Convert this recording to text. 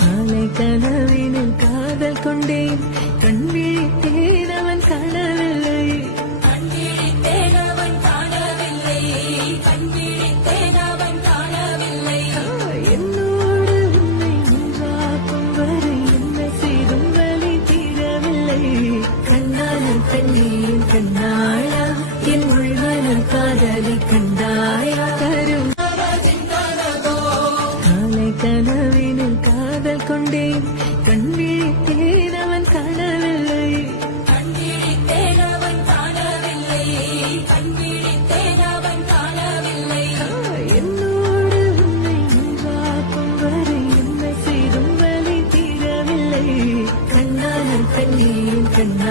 காலை கனவினில் காதல் கொண்டேன் கண் விழித்தேன் அவன் காணவில்லை என்னோடு உன்னை ஒன்றாக்கும் வரை என்ன செய்தும் வலி தீரவில்லை கண்ணான பெண்ணின் கண்ணாயா என் உள்மன காதலை கண்டாயா தரும் காலை கனவினில் காதல் கொண்டேன் கண் விழித்தேன் அவன் காணவில்லை என்னோடு உன்னை ஒன்றாக்கும் வரை என்ன செய்தும் வலி தீரவில்லை கண்ணான பெண்ணின் கண்ணா